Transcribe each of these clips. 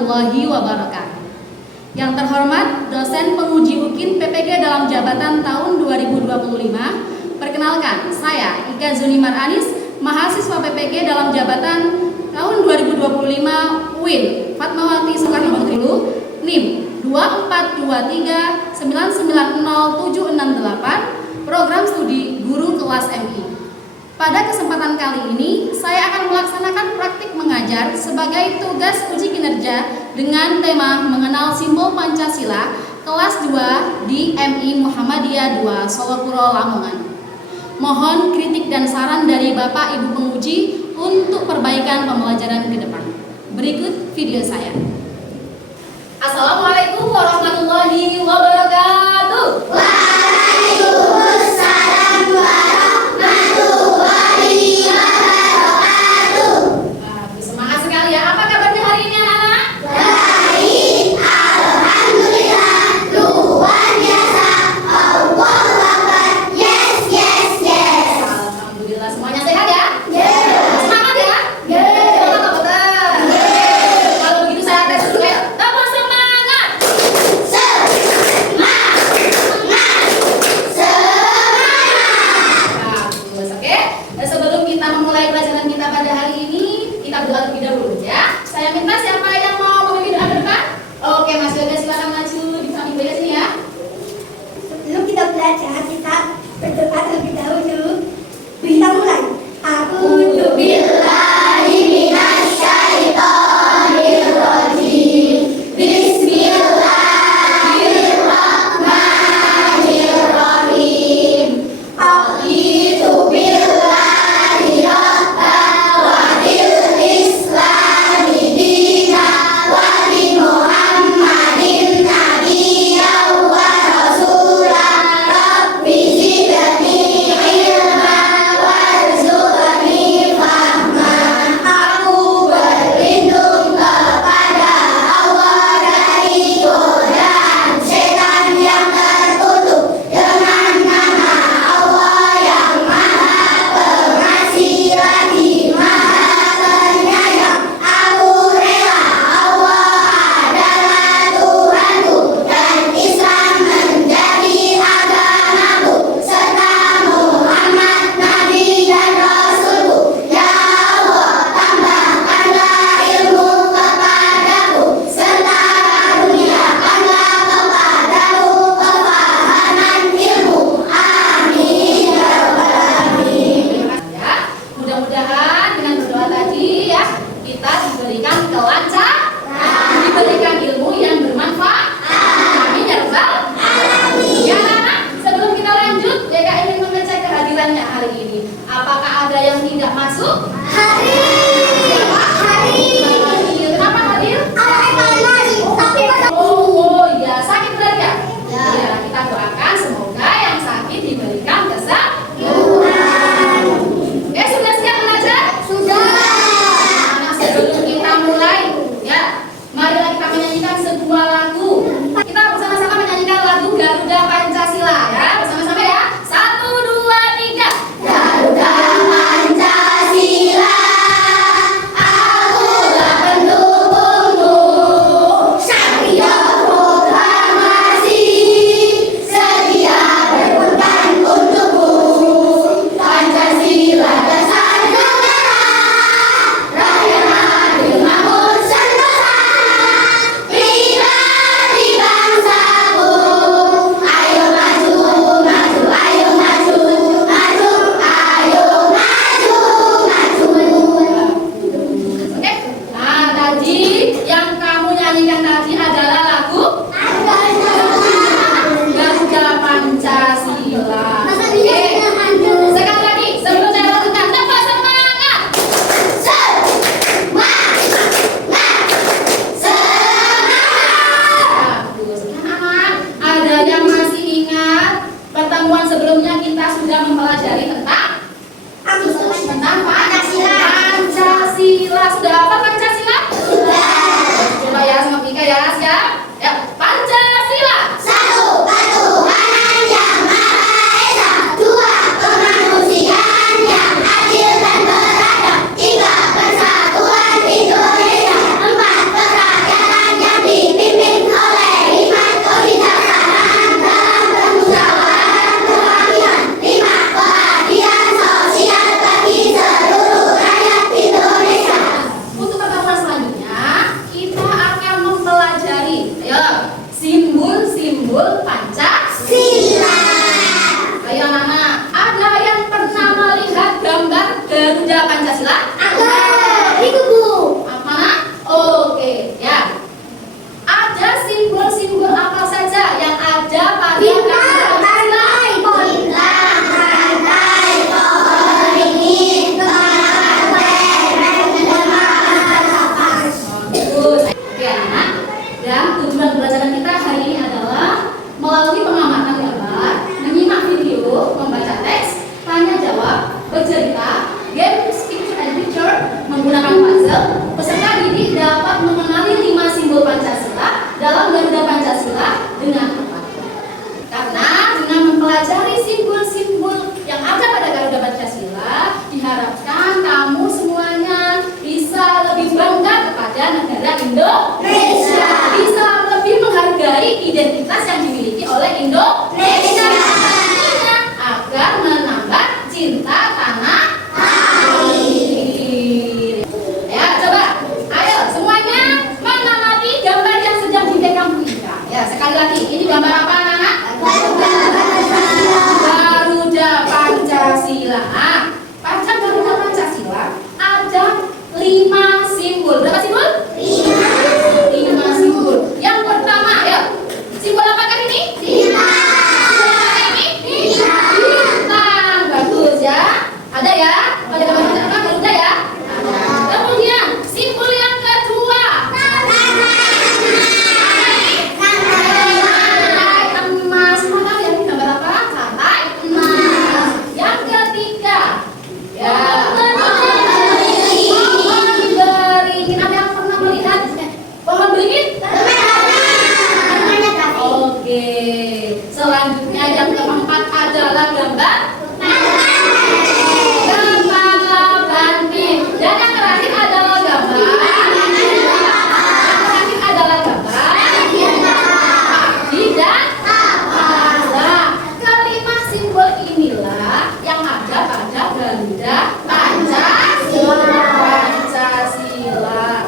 warahmatullahi wabarakatuh. Yang terhormat dosen penguji UKIN PPG dalam jabatan tahun 2025. Perkenalkan, saya Ika Zunimar Anis, mahasiswa PPG dalam jabatan tahun 2025 UIN Fatmawati Soekarno Putri, NIM 2423990768, program studi guru kelas MI. Pada kesempatan kali ini, saya akan melaksanakan praktik mengajar sebagai tugas uji kinerja dengan tema mengenal simbol Pancasila kelas 2 di MI Muhammadiyah 2 Solokuro Lamongan. Mohon kritik dan saran dari Bapak Ibu penguji untuk perbaikan pembelajaran ke depan. Berikut video saya. Assalamualaikum warahmatullahi wabarakatuh. Waalaikumsalam warahmatullahi wabarakatuh. Semangat sekali ya. Apa kabarnya hari ini anak-anak? Baik, alhamdulillah, luar biasa. Allahu Akbar. Yes, yes, yes. Alhamdulillah semuanya sehat ya? Yes. Semangat ya? Yes. Semangat betul. Yes. Kalau begitu saya tes dulu ya. Tepuk semangat. Bagus, oke. Dan sebelum kita memulai pelajaran kita pada hari ini, kita berdoa terlebih dahulu ya. Saya minta siapa yang mau memimpin doa ke depan? Oke, Mas Yoga silakan maju di samping Ibu ya sini ya. Sebelum kita belajar, kita berdoa terlebih dahulu. Kita mulai. A'udzu billahi minasyaitonir rajim. Bismillahirrahmanirrahim. Raditu billahi rabban wa bil islami dinan wa bi Muhammadin nabiyyan wa rasulan. Rabbi zidni ilman warzuqni fahman. Aku berlindung kepada Allah dari godaan setan yang terkutuk dengan nama Allah yang Maha Pengasih lagi Maha Penyayang. Aku rela Allah adalah Tuhanku dan Islam menjadi agamaku serta Muhammad Nabi dan Rasulku. Ya Allah, tambahkanlah ilmu kepadaku serta karuniakanlah kepadaku kepahaman ilmu. Amin ya rabbal alamin. Ya, mudah-mudahan dengan berdoa tadi ya kita diberikan kelancaran, diberikan ilmu yang bermanfaat. Amin ya rabbal alamin. Ya anak, sebelum kita lanjut, BK ingin mengecek kehadirannya hari ini. Apakah ada yang tidak masuk? Kenapa hadir? Oh ya, sakit berat ya? Ya, kita doakan semoga yang sakit diberikan kesembuhan. Oke, sudah siap belajar? Nah, sebelum kita mulai, ya, marilah kita menyanyikan sebuah lagu. Kita bersama-sama menyanyikan lagu Garuda Pancasila ya, bersama-sama ya. 1, 2, 3. Garuda Pancasila Pancasila? Ada. Itu Bu. Mana? Oke, ya. Ada simbol-simbol apa saja yang ada pada Bintang, pantai, bintang, pantai, pohon beringin, bagus. Oke anak. Dan tujuan pelajaran kita hari ini adalah melalui pengamatan gambar, menyimak video, membaca teks, tanya jawab, bercerita, game speech and picture, menggunakan puzzle. Peserta didik dapat mengenali 5 simbol Pancasila dalam Garuda Pancasila dengan tepat. Karena dengan mempelajari simbol-simbol yang ada pada Garuda Pancasila, diharapkan kamu semuanya bisa lebih bangga kepada negara Indonesia, bisa lebih menghargai identitas yang dimiliki oleh Indonesia, agar menambah cinta tanah air. Ya, coba, ayo semuanya mengamati gambar yang sedang dipegang Bu Ika. Ya, sekali lagi, ini gambar apa anak-anak? Garuda Pancasila. Pada Garuda Pancasila ada 5 simbol. Berapa simbol? 5 simbol. Yang pertama, ya. Simbol apakah ini? Bintang. Bagus ya. Ada ya? Pada gambar apa? Garuda ya? Ada. Kemudian simbol yang kedua. Rantai emas. Mana yang gambar apa? Rantai emas. Yang ketiga, ya. Pohon beringin. Ada yang pernah melihat pohon beringin? Oke. Selanjutnya yang keempat adalah gambar kepala banting. Dan yang terakhir adalah gambar. Padi dan kapas. Nah, kelima simbol inilah yang ada pada Garuda Pancasila.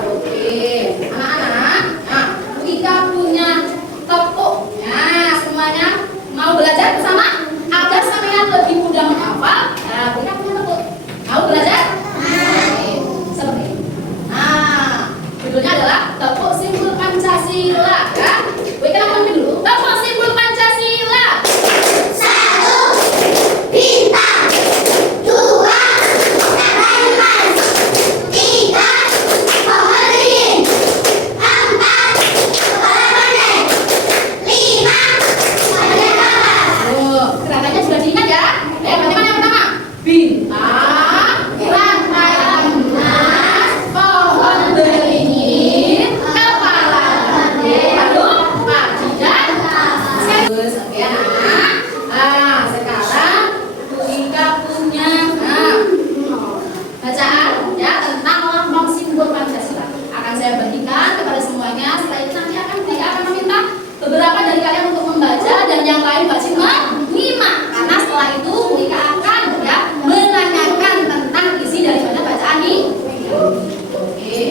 Oke, anak-anak. Nah, Bu Ika punya tepuknya. Semuanya mau belajar bersama? Agar sampean lebih mudah menghafal. Nah, Bu Ika punya tepuk. Mau belajar? Oke, seperti ini. Nah, judulnya adalah tepuk simbol Pancasila. Ya, Bu Ika ngomongin dulu. Tepuk simbol Pancasila. 1. Bintang. 2. Rantai emas. 3. Pohon beringin. 4. Kepala banteng. 5. Ada kapas. Oh, gerakannya sudah diingat ya? Bagaimana yang pertama? Bintang, rantai emas, pohon beringin, kepala banteng, lalu padi dan kapas. Bagus, oke anak. Nah, sekarang Bu Ika punya bacaan ya tentang lambang simbol Pancasila. Akan saya bagikan kepada semuanya. Setelah itu nanti Bu Ika akan meminta beberapa dari kalian untuk membaca dan yang lain wajib menyimak. Karena setelah itu Bu Ika akan ya menanyakan tentang isi daripada bacaan ini. Oke.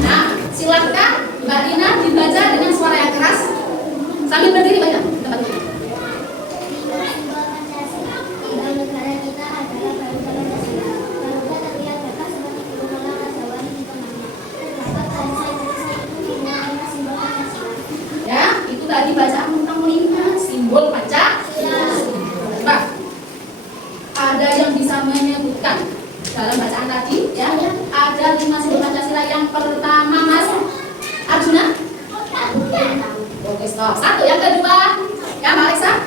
Nah, silakan Mbak Dina dibaca dengan suara yang keras sambil berdiri baca tempat ini. Simbol Pancasila. Lambang negara kita adalah Garuda Pancasila. Garuda terlihat gagah seperti burung elang rajawali di tengahnya. Terdapat bangsa Indonesia itu dimiliki simbol Pancasila. Ya, itu tadi bacaan tentang 5 simbol Pancasila. Coba, ada yang bisa menyebutkan dalam bacaan tadi ya? Ada 5 simbol Pancasila. Yang pertama Mas Arjuna. Oke, stop. 1. Yang kedua, ya Mbak Alexa.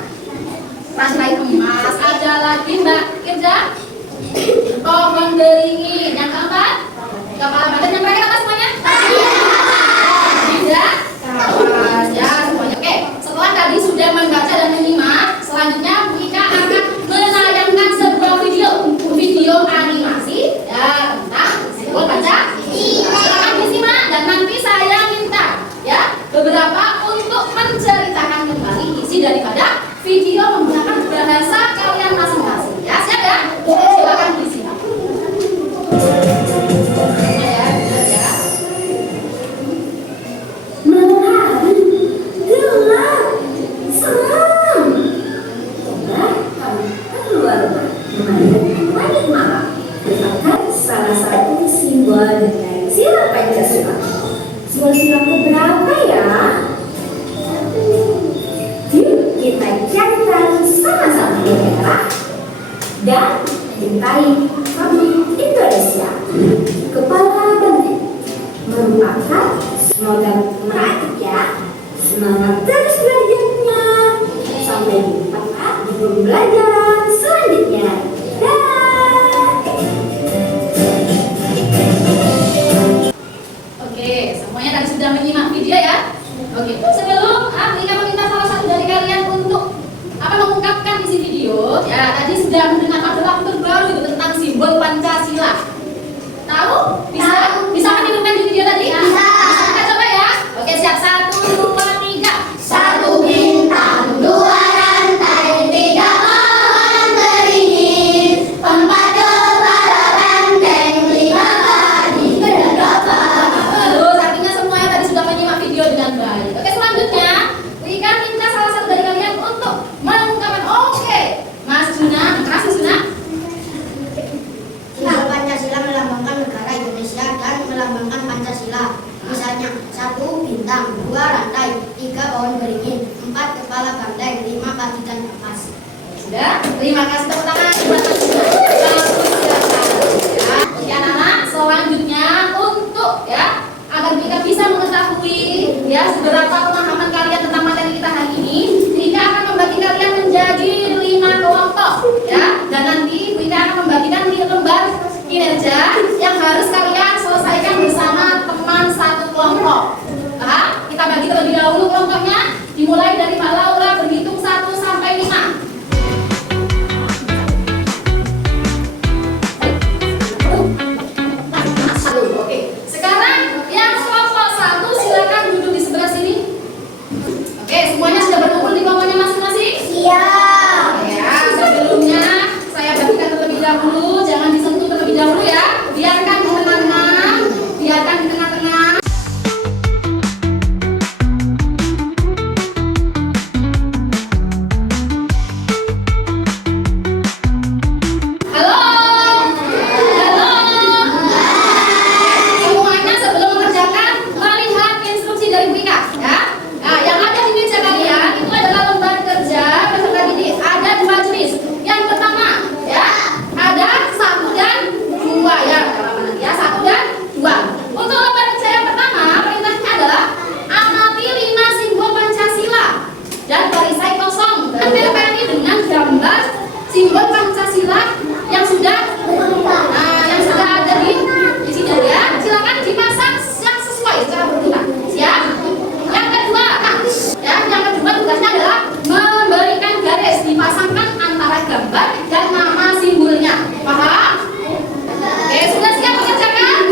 Rantai emas. Ada lagi Mbak Irja. Pohon beringin. Yang keempat, kepala banteng. Yang terakhir apa semuanya? Tidak. Kapas ya semuanya. Oke, setelah tadi sudah membaca dan menyimak, selanjutnya Bu Ika akan menayangkan sebuah video animasi ya tentang simbol Pancasila. Silakan disimak dan nanti saya minta ya beberapa untuk menceritakan kembali isi daripada video menggunakan bahasa kalian masing-masing. Ya, siap ya? Silakan disimak. mencintai kami Indonesia. Kepala Banteng merupakan slogan menarik ya. Semangat terus belajarnya. Sampai jumpa di pembelajaran selanjutnya. Oke, semuanya tadi sudah menyimak video ya. Oke, sebelum Rika meminta salah satu dari kalian untuk mengungkapkan isi video, ya tadi sudah mendengar pada waktu baru itu tentang simbol Pancasila. Tahu? Bisa menirukan di video tadi? Bisa. Kita coba ya. Oke, siap. 1, 2, 3. Satu bintang, dua rantai, tiga pohon beringin, empat kepala banteng, lima kaki bergapa. Terus artinya semuanya tadi sudah menyimak video dengan baik. Oke, selanjutnya Rika minta salah satu dari kalian untuk mengungkapkan. Oke, Mas Juna, makasih Juna. Simbol Pancasila melambangkan negara Indonesia dan melambangkan Pancasila. Misalnya, 1 bintang, 2 rantai, 3 pohon beringin, 4 kepala banteng, 5 kaki dan kapas. Sudah, terima kasih tepuk tangan buat Mas Juna. Ya, oke anak-anak, selanjutnya untuk ya agar kita bisa mengetahui ya seberapa pemahaman kalian tentang materi kita hari ini, Rika akan membagi kalian menjadi 5 kelompok ya, dan nanti Rika akan membagikan di lembar kinerja yang harus kalian selesaikan bersama teman satu kelompok. Nah, kita bagi terlebih dahulu kelompoknya, dimulai dari Mbak Laura berhitung 1 sampai 5. Oke, sekarang yang kelompok 1 silakan duduk di sebelah sini. Oke, semuanya sudah berkumpul di kelompoknya masing-masing? Siap. Ya, sebelumnya saya bagikan terlebih dahulu, jangan disentuh terlebih dahulu ya. Biarkan di tengah-tengah, biarkan di tengah-tengah. Halo, halo. Semuanya sebelum mengerjakan melihat instruksi dari Rika ya. Nah, yang ada di meja kalian itu adalah lembar kerja beserta didik. Ada 2 jenis. Yang pertama ya, ada 1 dan 2 ya. Ya, 1 dan 2. Untuk lembar kerja yang pertama, perintahnya adalah amati 5 simbol Pancasila dan perisai kosong. Tempelkan dengan gambar simbol Pancasila yang sudah ada di sini ya. Silakan dipasang yang sesuai secara berurutan. Siap? Yang kedua, tugasnya adalah memberikan garis dipasangkan antara gambar dan nama simbolnya. Paham? Oke, sudah siap mengerjakan?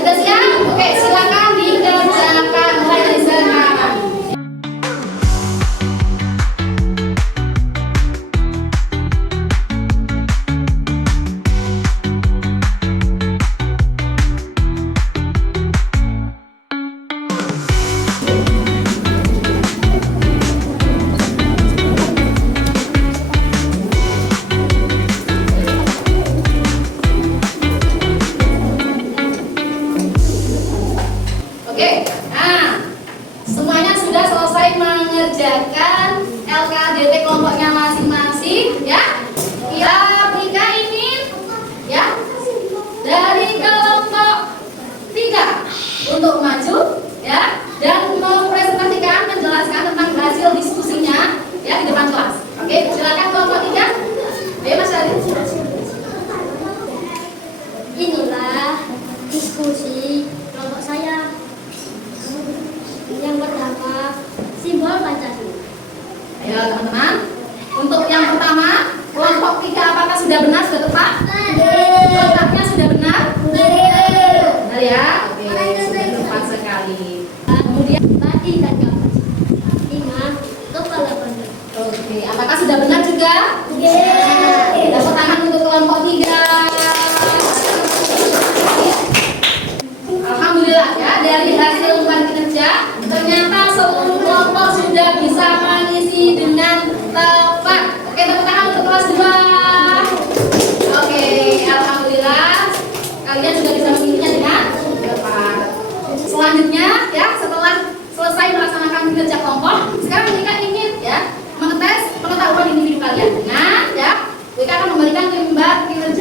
Sudah siap? Oke, silakan dikerjakan mulai dari sekarang. Oke, nah semuanya sudah selesai mengerjakan LKDP kelompoknya masing-masing ya. Rika ingin ya dari kelompok 3 untuk maju ya dan mempresentasikan menjelaskan tentang hasil diskusinya ya di depan kelas. Oke, silakan kelompok 3. Ayo Mas Arif. Inilah diskusi kelompok saya. Yang pertama, simbol Pancasila. Ayo teman-teman. Untuk yang pertama, kelompok 3 apakah sudah benar, sudah tepat? Letaknya sudah benar? Benar ya? Oke, sudah tepat sekali. Kemudian Tadi dan kapas. 5 kepala banteng. oke, apakah sudah benar juga? Yeay. Tepuk tangan untuk kelompok 3. Alhamdulillah ya, dari hasil lembar kinerja ternyata seluruh kelompok sudah bisa mengisi dengan tepat. Oke, tepuk tangan untuk kelas 2. Oke, alhamdulillah kalian sudah bisa mengisinya dengan tepat. Selanjutnya ya, setelah selesai melaksanakan kinerja kelompok, sekarang kita ingin ya mengetes pengetahuan individu kalian. Nah, ya, kita akan memberikan lembar kinerja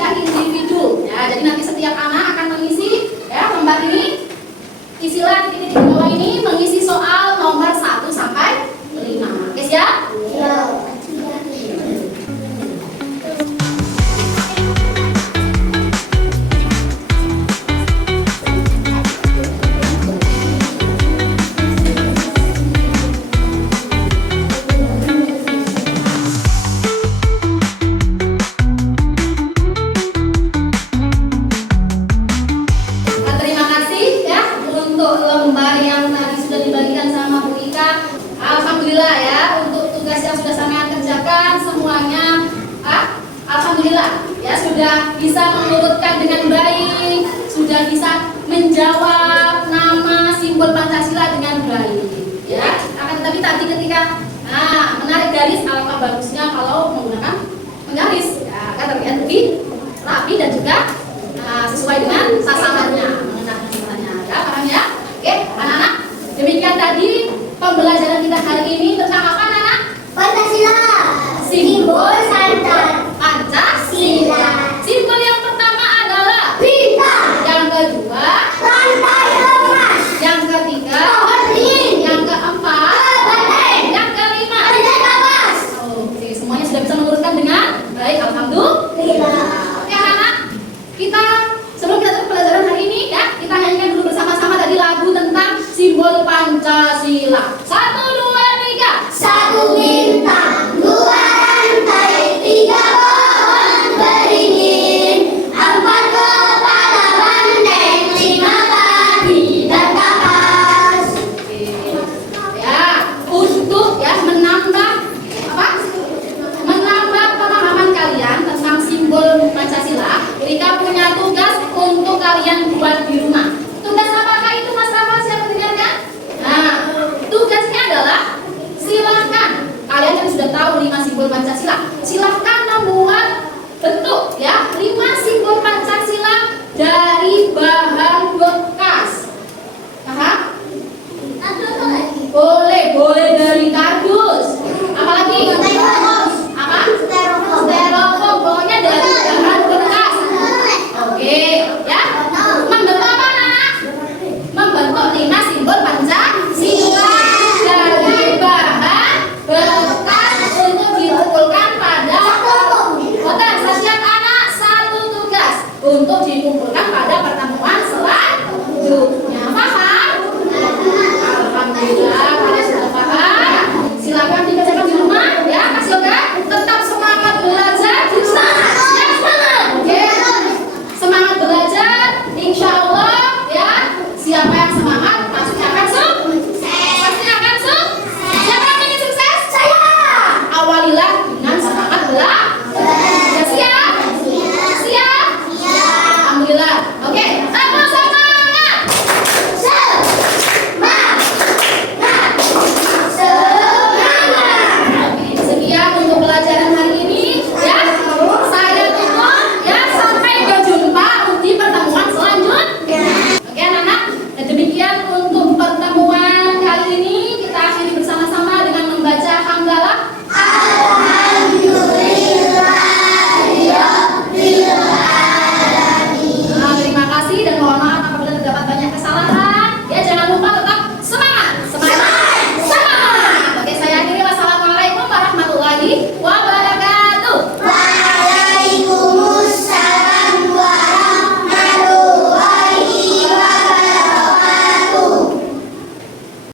bisa mengurutkan dengan baik, sudah bisa menjawab nama simbol Pancasila dengan baik. Ya, akan tetapi tadi ketika menarik garis, alangkah bagusnya kalau menggunakan penggaris. Ya, akan terlihat lebih rapi dan juga sesuai dengan sasarannya, mengenai sasarannya. Ya, paham ya? Oke, anak-anak. Demikian tadi pembelajaran kita hari ini tentang apa, anak-anak? Pancasila. Simbol Pancasila. Pancasila. Simbol yang pertama adalah Bintang. yang kedua, Lantai emas. yang ketiga, Pohon beringin. yang keempat, Banteng. yang kelima. Banteng kapas. Oke, semuanya sudah bisa mengurutkan dengan baik, alhamdulillah. Oke, anak-anak, kita sebelum kita tutup pelajaran hari ini ya, kita nyanyikan dulu bersama-sama tadi lagu tentang simbol Pancasila. 1, 2, 3. Satu bintang, dua rantai, tiga pohon beringin, empat kepala banteng, lima kaki dan kapas. Oke. Ya, untuk ya menambah apa? Menambah pemahaman kalian tentang simbol Pancasila, Rika punya tugas untuk kalian buat di rumah. Tugas apakah itu, Mas Rafa? Siapa dengarkan? Nah, tugasnya adalah silahkan kalian yang sudah tahu 5 simbol Pancasila, silahkan